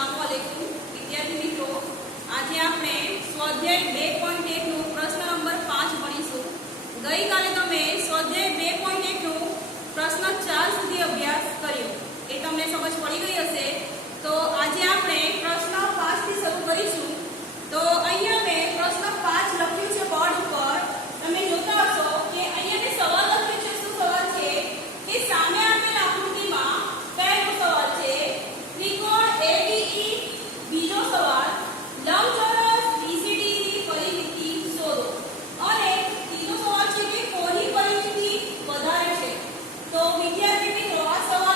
अस्सलामुअलैकुम विद्यार्थी मित्रों, आज आपणे स्वाध्याय 2.1 નું પ્રશ્ન નંબર 5 ભણીશું। ગઈ કાલે તમે સ્વાધ્યાય 2.1 નું પ્રશ્ન 4 સુધી અભ્યાસ કર્યો, એ તમને સમજ પડી ગઈ હશે। તો આજે આપણે પ્રશ્ન 5 થી શરૂ કરીશું। તો અહીંયા મેં પ્રશ્ન 5 લખ્યું છે બોર્ડ ઉપર, તમે જોતા હશો કે અહીંયા મેં સવાલ લખ્યો છે। શું સવાલ છે કે સામે આપેલ આકૃતિમાં પહેલો સવાલ છે ત્રિકોણ ABE, બીજો સવાલ લંબચોરસ BCD ની પરિમિતિ શોધો, અને ત્રીજો સવાલ છે કે કોની પરિમિતિ વધારે છે। તો વિદ્યાર્થી મિત્રો, આ સવાલ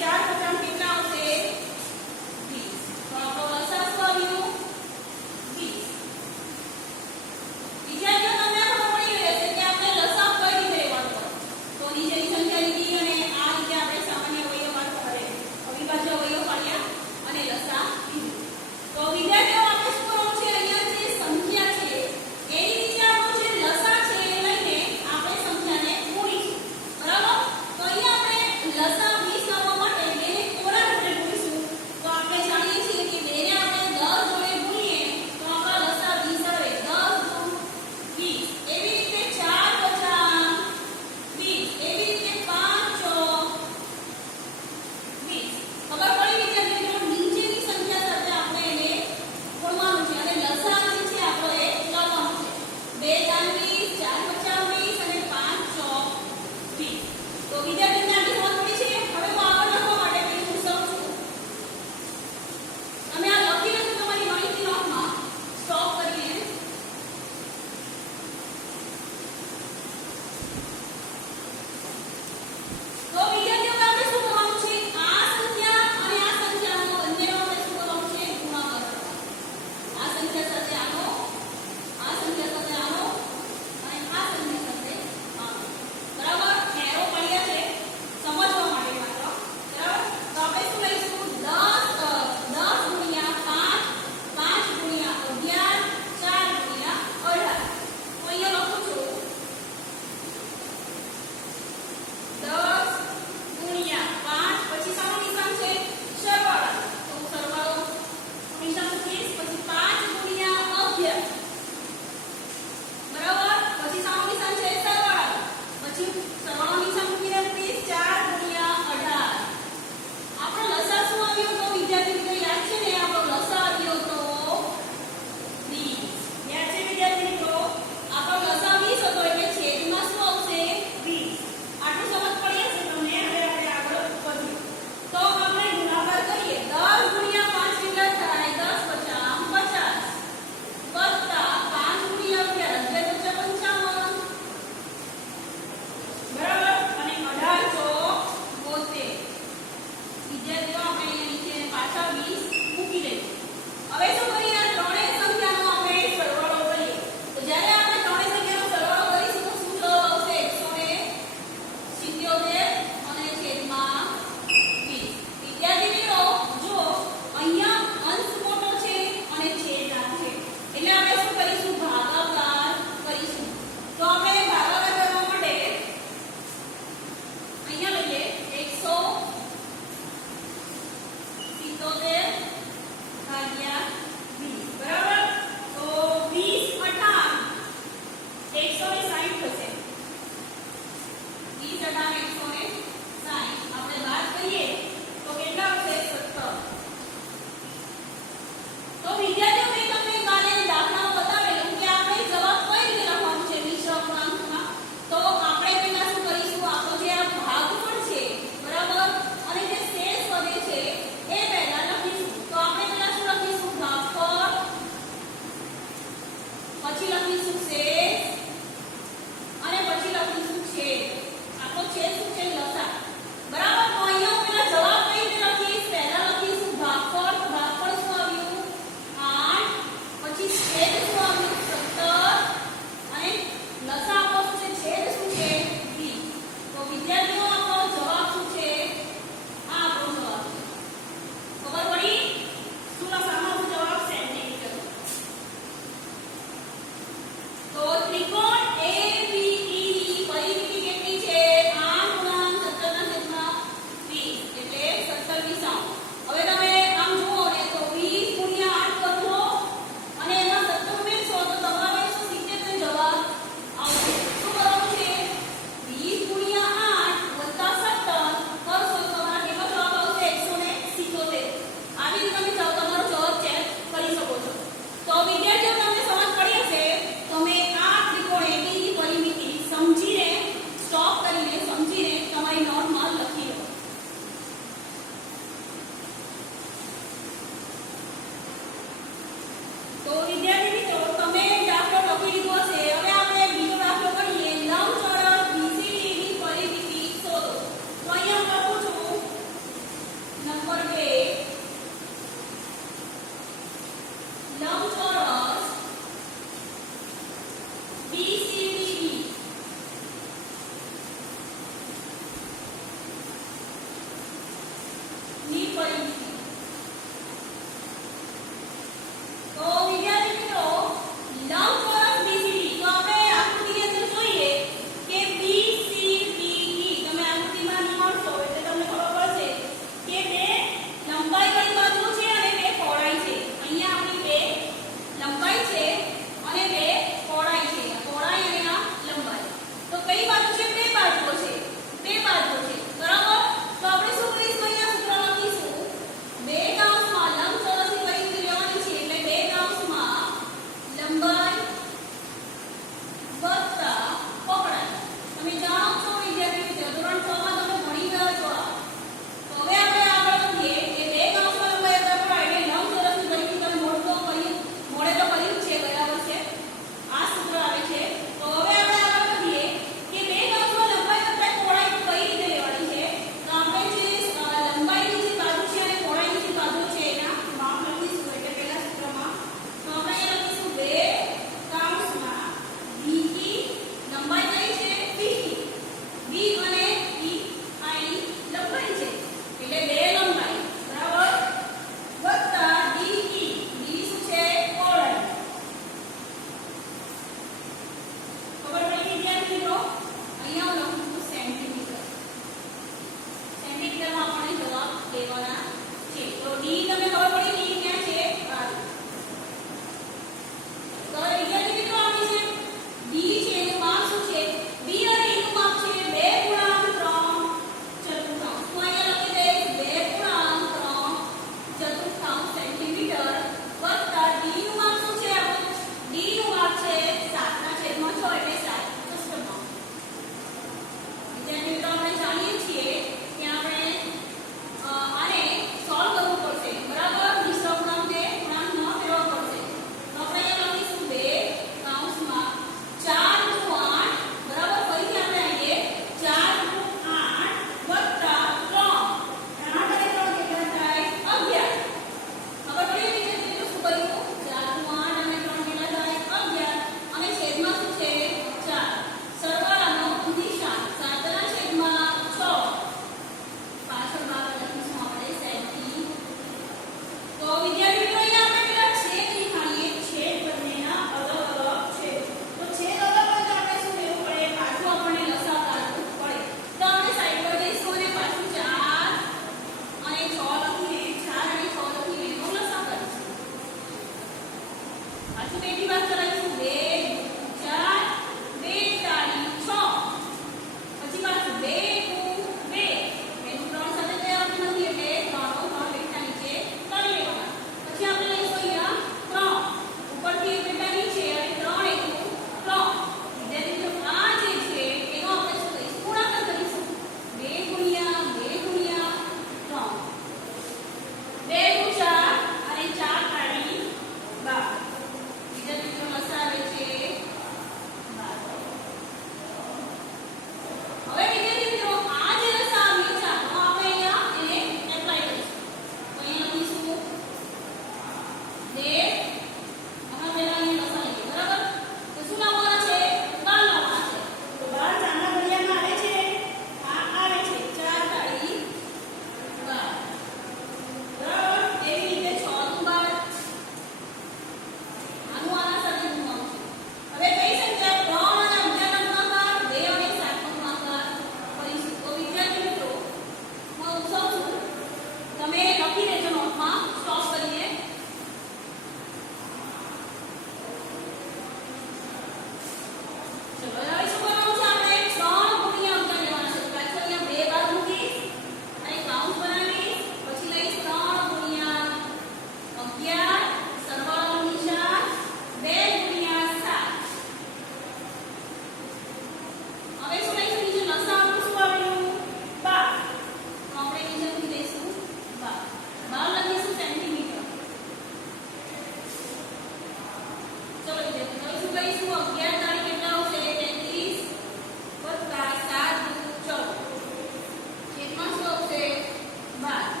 12.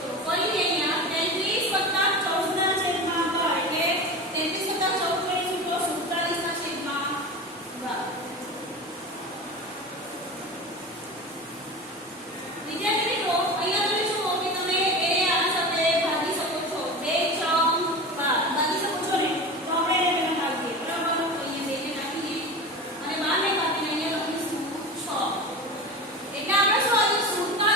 તો ફરીથી અહીંયા 33 વત્તા 14 ના છેદમાં 12 એટલે 33 વત્તા 14 કરીશું તો 47 ના છેદમાં 12. વિદ્યાર્થી મિત્રો અહીંયા તમે જુઓ કે તમે એને આના સાથે ભાગી શકો છો. 2 4 12 ભાગી શકો છો ને, તો આપણે એને ભાગીએ બરાબર. તો અહીંયા 2 ને નાખીએ અને 12 ને કાપીને અહીંયા લખીશું 6. એટલે આપણે શું આજે 47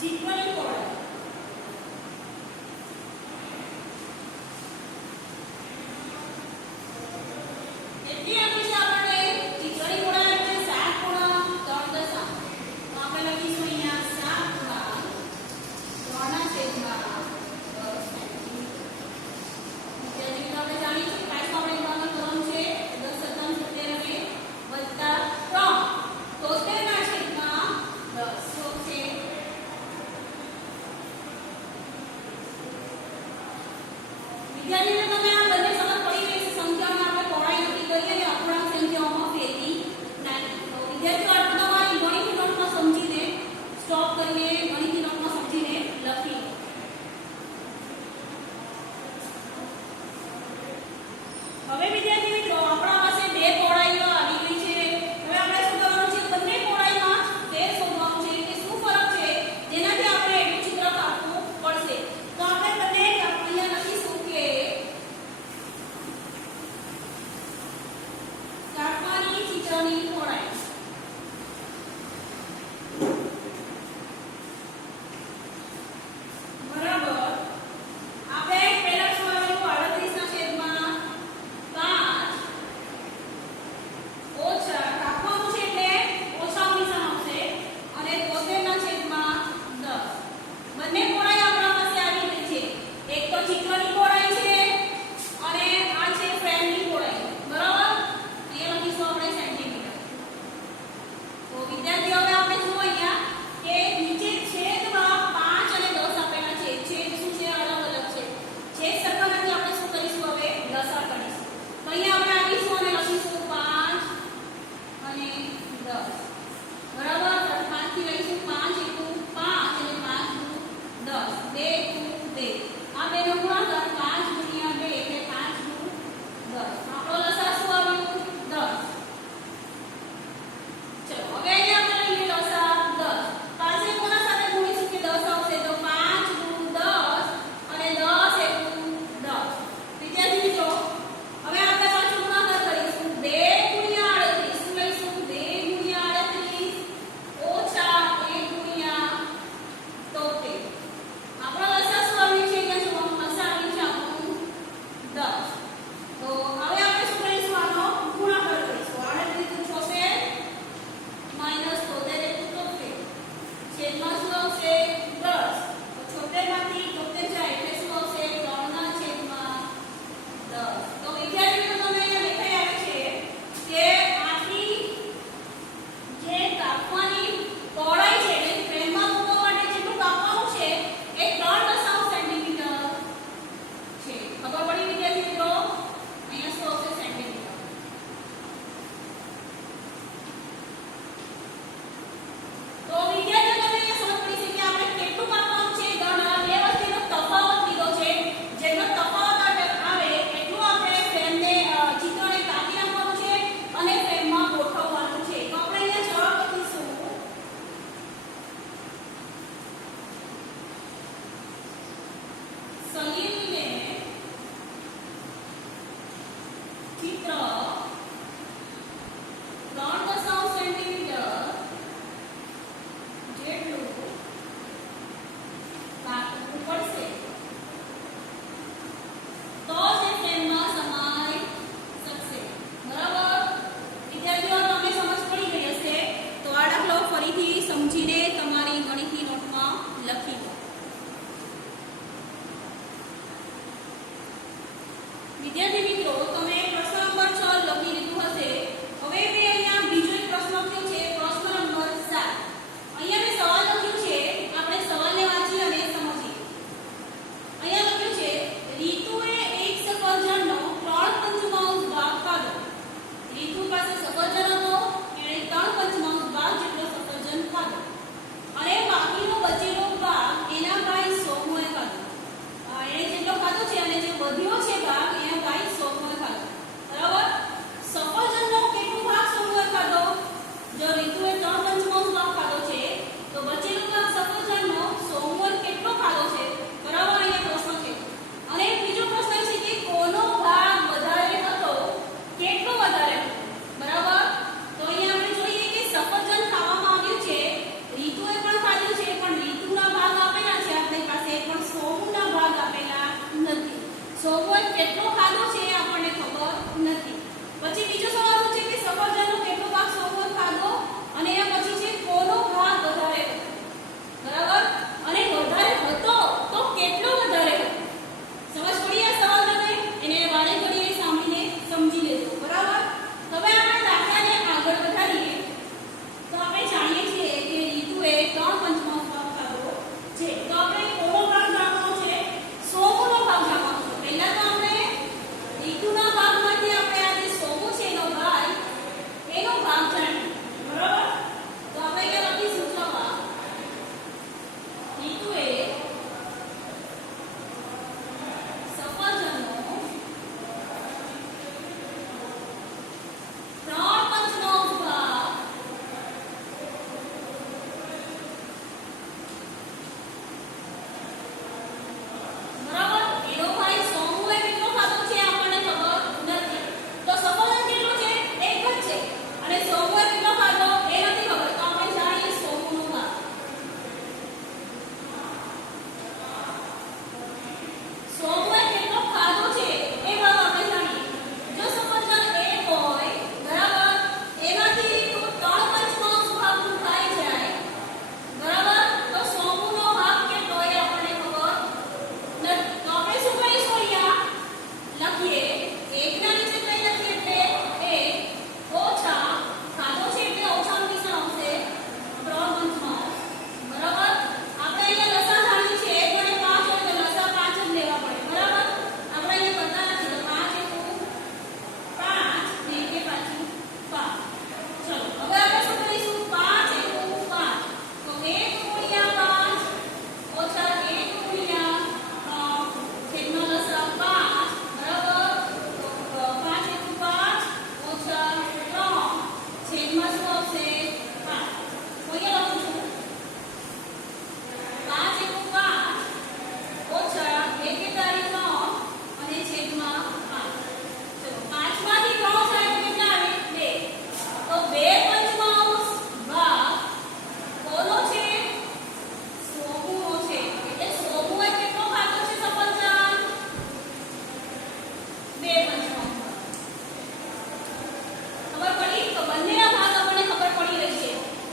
ચિત્રની પહોળાઈ કેટલી આપી છે આપણને ચિત્રની પહોળાઈ આપી છે 7 × 3 તો આપણે લખીશું અહીંયા 7 × 3 / 10 સેન્ટીમીટર. આપણે જાણીશું કે આપણે ગણવાનો ક્રમ છે 10 × 3 = 17 વત્તા 3 73/10 શું છે? વિદ્યાર્થીઓ તમે આ બંને સમજ પડી ગઈ છે. સંખ્યામાં આપણે પહોળાઈ નક્કી કરીએ અને અપૂર્ણાંક સંખ્યાઓમાં ફેરવી નાખીએ. તો વિદ્યાર્થીઓ આ તમારી ગણિત નોટમાં સમજીને સ્ટોપ કરીને ગણિત નોટમાં સમજીને લખી લો. હવે વિદ્યાર્થી મિત્રો આપણા પાસે બે પહોળાઈઓ આવી ગઈ છે. હવે આપણે શું કરવાનું છે? બંને પહોળાઈમાં ફેર શોધવાનું છે કે શું ફરક છે જેનાથી આપણે એટલું ચિત્ર કાઢવું પડશે. તો આપણે બંને અહીંયા લખીશું કે કાપવાની ચિત્રની પહોળાઈ બરાબર આપણે પહેલા શું આવેલું 38/5 ઓછા કાપવાનું છે એટલે ઓછાનું નિશાન આવશે અને 73/10. બંને પહોળાઈ આપણા પાસે આવી ગઈ છે. એક તો ચિત્રની પહોળાઈ છે અને આ છે ફ્રેમની પહોળાઈ. બરાબર અહીંયા લખીશું આપણે સેન્ટીમીટર. તો વિદ્યાર્થીઓ હવે આપણે શું અહીંયા કે નીચે છેદમાં 5 અને 10 આપેલા છે. છેદ શું છે? અલગ અલગ છે. છેદ સરખામાંથી આપણે શું કરીશું? હવે લસા કરીશું. તો અહીંયા આપણે આવીશું અને લખીશું 5 અને 10. બરાબર 5 થી લઈશું 5 × 5 અને 5 × 10 2 × 2. આ બેનો ગુણાકાર 5 × 2 એટલે 5 × 10. આપણો લસા શું આવ્યું? 10. ચલો હવે અહીંયા આપણે લઈએ લસા 10. 5 કોના સાથે ગુણીશું કે 10 આવશે? તો 5 × 10 અને 10 × 10. વિદ્યાર્થી મિત્રો હવે આપણે પાછું ગુણાકાર કરીશું. 2 × 38 શું લઈશું? 2 × 38 ઓછા 1 × 73. આપણો લસા શું આવ્યું છે? કે શું લસા આવ્યું છે આપણું 10. તો હવે આપણે શું કરીશું? આનો ગુણાકાર કરીશું. 38 × 76 -73 = 73. છેદમાં શું આવશે? 10. તો 76 માંથી 73 જાય એટલે શું આવશે? 3/10. તો વિદ્યાર્થી મિત્રો તમને અહીંયા દેખાઈ આવે છે કે આથી જે કાપવાની પહોળાઈ છે એટલે ફ્રેમમાં મૂકવા માટે જેટલું કાપવાનું છે એ 3 સેન્ટીમીટર છે. ખબર પડી વિદ્યાર્થી મિત્રો? અહીંયા શું આવશે? સેન્ટીમીટર. તો વિદ્યાર્થીઓ તમને અહીંયા સમજ પડી છે કે આપણે કેટલું કાપવાનું છે. બે વચ્ચેનો તફાવત લીધો છે. જેટલો તફાવત આવે એટલું આપણે ફ્રેમને ચિત્રને કાપી નાખવાનું છે અને ફ્રેમમાં ગોઠવવાનું છે. તો આપણે અહીંયા જવાબ લખીશું. સલીમને ચિત્ર 3 સેન્ટીમીટર જેટલું કાપવું પડશે તો જ ફ્રેમમાં સમાઈ શકશે. બરાબર વિદ્યાર્થીઓ તમને સમજ પડી ગઈ હશે. તો આ દાખલો ફરીથી સમજીને તમારી ગણિતની નોટમાં લખી લો. વિદ્યાર્થી મિત્રો તમે પ્રશ્ન નંબર 6 લખી લીધું હશે. હવે મેં અહીંયા બીજો એક પ્રશ્ન લખ્યો છે. પ્રશ્ન નંબર 7. અહીંયા મેં સવાલ લખ્યો છે. આપણે સવાલને વાંચી અને સમજીએ. અહીંયા લખ્યું છે રીતુએ એક સફરજનનો 3/5 ભાગ ખાધો. રીતુ પાસે સફરજન હતો. એણે 3/5 ભાગ જેટલો સફરજન ખાધો અને બાકીનો બચેલો ભાગ એના ભાઈ સોમુએ ખાધો. એણે જેટલો ખાધો છે અને જે વધ્યો છે ભાગ એના ભાઈ સોમુ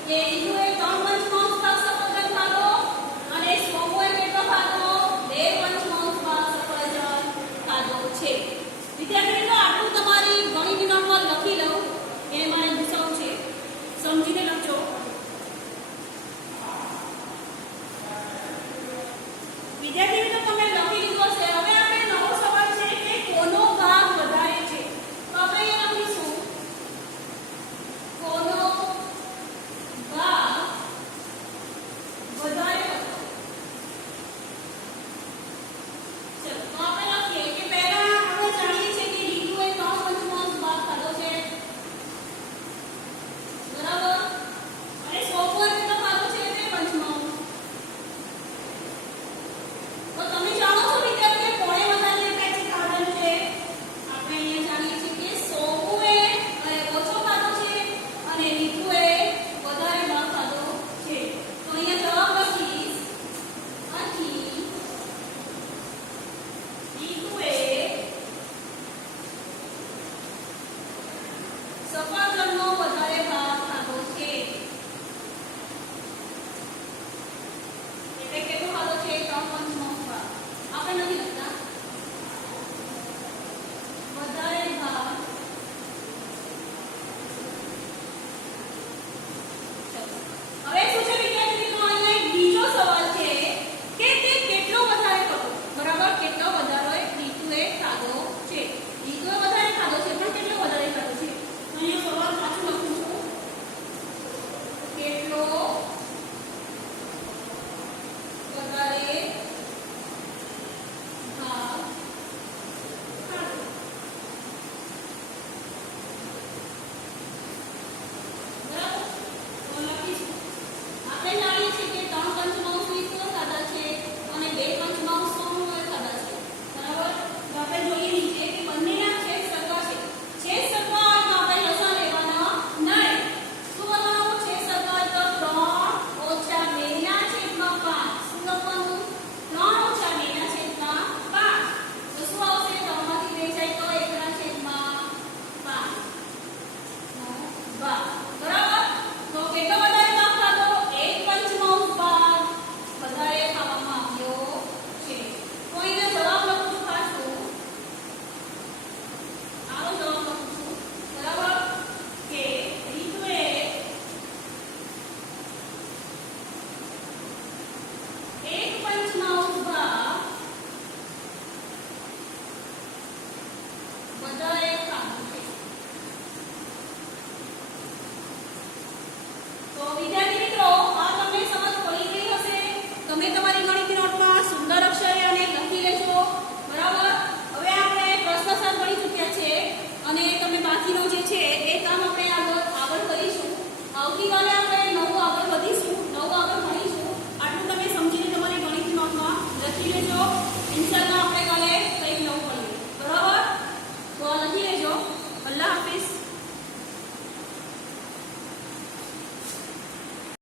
કે ઈશુએ 3 પંચમાંશ સફરજન ખાધો અને સોમુએ કેટલો ખાધો 2 પંચમાંશ સફરજન ખાધો છે. વિદ્યાર્થી મિત્રો